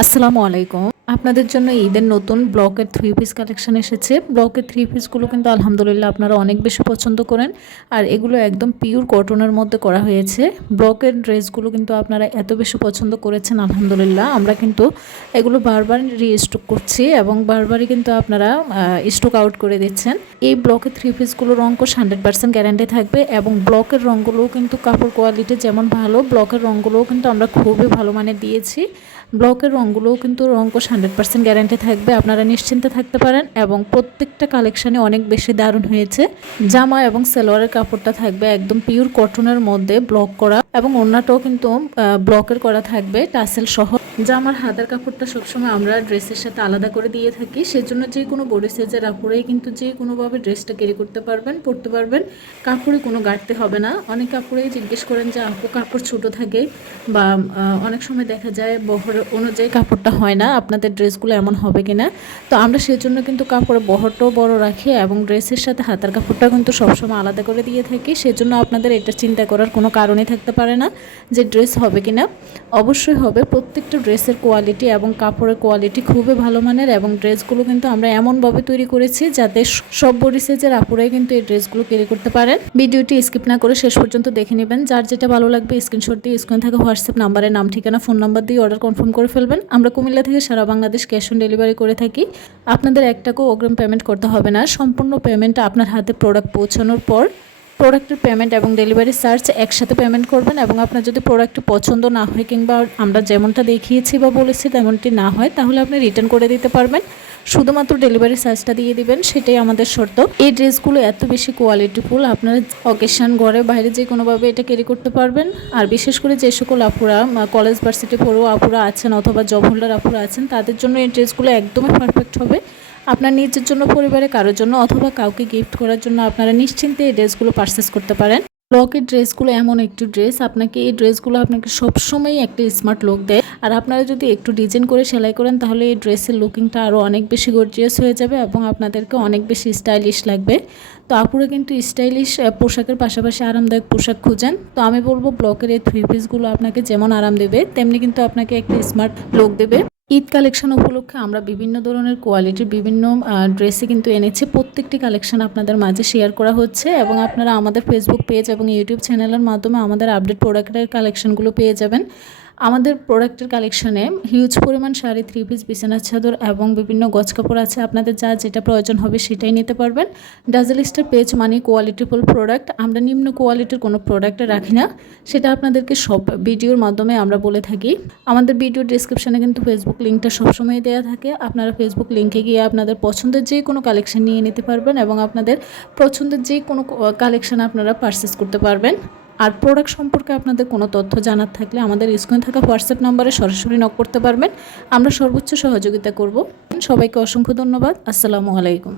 আসসালামু আলাইকুম। আপনাদের জন্য ঈদের নতুন ব্লকের থ্রি পিস কালেকশন এসেছে। ব্লকের থ্রি পিসগুলো কিন্তু আলহামদুলিল্লাহ আপনারা অনেক বেশি পছন্দ করেন। আর এগুলো একদম পিওর কটনের মধ্যে করা হয়েছে। ব্লকের ড্রেসগুলো কিন্তু আপনারা এত বেশি পছন্দ করেছেন, আলহামদুলিল্লাহ। আমরা কিন্তু এগুলো বারবার রিস্টক করছি এবং বারবারই কিন্তু আপনারা স্টক আউট করে দিচ্ছেন। এই ব্লকের থ্রি পিসগুলোর অঙ্ক হান্ড্রেড পার্সেন্ট গ্যারান্টি থাকবে এবং ব্লকের রঙগুলোও কিন্তু কাপড় কোয়ালিটি যেমন ভালো, ব্লকের রঙগুলোও কিন্তু আমরা খুবই ভালো মানে দিয়েছি। ব্লকের রঙগুলোও কিন্তু রঙকোশ হান্ড্রেড পার্সেন্ট গ্যারান্টি থাকবে, আপনারা নিশ্চিন্তে থাকতে পারেন এবং প্রত্যেকটা কালেকশানে অনেক বেশি দারুণ হয়েছে। জামা এবং সেলোয়ারের কাপড়টা থাকবে একদম পিওর কটনের মধ্যে ব্লক করা এবং অন্যটাও কিন্তু ব্লকের করা থাকবে, টাসেল সহ। জামার হাতের কাপড়টা সবসময় আমরা ড্রেসের সাথে আলাদা করে দিয়ে থাকি, সেজন্য যে কোনো বডি সাইজের আপুরেই কিন্তু যে কোনোভাবে ড্রেসটা ক্যারি করতে পারবেন, পরতে পারবেন। কাপড়ে কোনো গাড়তে হবে না। অনেক কাপড়েই জিজ্ঞেস করেন যে, আপু, কাপড় ছোট থাকে? বা অনেক সময় দেখা যায় বহর অনুযায়ী কাপড়টা হয় না, আপনাদের ড্রেসগুলো এমন হবে কি না তো আমরা সেজন্য কিন্তু কাপড়ের বহরটাও বড় রাখি এবং ড্রেসের সাথে হাতের কাপড়টা কিন্তু সবসময় আলাদা করে দিয়ে থাকি। সেজন্য আপনাদের এটা চিন্তা করার কোনো কারণই থাকতে পারে না যে, ড্রেস হবে কি না অবশ্যই হবে। প্রত্যেকটা ড্রেসের কোয়ালিটি এবং কাপড়ের কোয়ালিটি খুবই ভালো মানের এবং ড্রেসগুলো কিন্তু আমরা এমনভাবে তৈরি করেছি যাতে সব বডি সাইজের আপুরাই কিন্তু এই ড্রেসগুলো ক্যারি করতে পারেন ভিডিওটি স্কিপ না করে শেষ পর্যন্ত দেখে নেবেন। যার যেটা ভালো লাগবে স্ক্রিনশট দিয়ে স্ক্রিন থাকা হোয়াটসঅ্যাপ নাম্বারে নাম, ঠিকানা ফোন নাম্বার দিয়ে অর্ডার কনফার্ম করে ফেলবেন। আমরা কুমিল্লা থেকে সারা বাংলাদেশ ক্যাশ অন ডেলিভারি করে থাকি। আপনাদের এক টাকাও অগ্রিম পেমেন্ট করতে হবে না। সম্পূর্ণ পেমেন্টটা আপনার হাতে প্রোডাক্ট পৌঁছানোর পর প্রোডাক্টের পেমেন্ট এবং ডেলিভারি চার্জ একসাথে পেমেন্ট করবেন এবং আপনার যদি প্রোডাক্ট পছন্দ না হয় কিংবা আমরা যেমনটা দেখিয়েছি বা বলেছি তেমনটি না হয়, তাহলে আপনি রিটার্ন করে দিতে পারবেন। শুধুমাত্র ডেলিভারি চার্জটা দিয়ে দিবেন, সেটাই আমাদের শর্ত। এই ড্রেসগুলো এত বেশি কোয়ালিটিফুল আপনারা অকেশন ঘরে, বাইরে যে কোনোভাবে এটা ক্যারি করতে পারবেন। আর বিশেষ করে যে সকল আপুরা কলেজ ভার্সিটি পড়ুয়া আপুরা আছেন অথবা জব হোল্ডার আপুরা আছেন, তাদের জন্য এই ড্রেসগুলো একদমই পারফেক্ট হবে। আপনার নিজের জন্য পরিবারে কারোর জন্য অথবা কাউকে গিফট করার জন্য আপনারা নিশ্চিন্তে এই ড্রেসগুলো পারচেস করতে পারেন। ব্লকের ড্রেসগুলো এমন একটি ড্রেস, আপনাকে এই ড্রেসগুলো আপনাকে সবসময় একটা স্মার্ট লুক দেয়। আর আপনারা যদি একটু ডিজাইন করে সেলাই করেন, তাহলে এই ড্রেসের লুকিংটা আরও অনেক বেশি গর্জিয়াস হয়ে যাবে এবং আপনাদেরকে অনেক বেশি স্টাইলিশ লাগবে। তো আপুরা কিন্তু স্টাইলিশ পোশাকের পাশাপাশি আরামদায়ক পোশাক খুঁজেন। তো আমি বলব ব্লকের এই থ্রি পিসগুলো আপনাকে যেমন আরাম দেবে, তেমনি কিন্তু আপনাকে একটা স্মার্ট লুক দেবে। ঈদ কালেকশন উপলক্ষে আমরা বিভিন্ন ধরনের কোয়ালিটির বিভিন্ন ড্রেসে কিন্তু এনেছি। প্রত্যেকটি কালেকশন আপনাদের মাঝে শেয়ার করা হচ্ছে এবং আপনারা আমাদের ফেসবুক পেজ এবং ইউটিউব চ্যানেলের মাধ্যমে আমাদের আপডেট প্রোডাক্টের কালেকশনগুলো পেয়ে যাবেন। আমাদের প্রোডাক্টের কালেকশনে হিউজ পরিমাণ শাড়ি থ্রি পিস বিছানার চাদর এবং বিভিন্ন গজ কাপড় আছে। আপনাদের যা যেটা প্রয়োজন হবে সেটাই নিতে পারবেন। ডাজেলিস্টের পেজ মানে কোয়ালিটিফুল প্রোডাক্ট আমরা নিম্ন কোয়ালিটির কোনো প্রোডাক্ট রাখি না। সেটা আপনাদেরকে সব ভিডিওর মাধ্যমে আমরা বলে থাকি। আমাদের ভিডিও ডিসক্রিপশানে কিন্তু ফেসবুক লিঙ্কটা সবসময় দেওয়া থাকে। আপনারা ফেসবুক লিঙ্কে গিয়ে আপনাদের পছন্দের যে কোনো কালেকশন নিয়ে নিতে পারবেন এবং আপনাদের পছন্দের যে কোনো কালেকশন আপনারা পারচেস করতে পারবেন। আর প্রোডাক্ট সম্পর্কে আপনাদের কোনো তথ্য জানার থাকলে আমাদের স্ক্রিনে থাকা হোয়াটসঅ্যাপ নাম্বারে সরাসরি নক করতে পারবেন। আমরা সর্বোচ্চ সহযোগিতা করব। সবাইকে অসংখ্য ধন্যবাদ। আসসালামু আলাইকুম।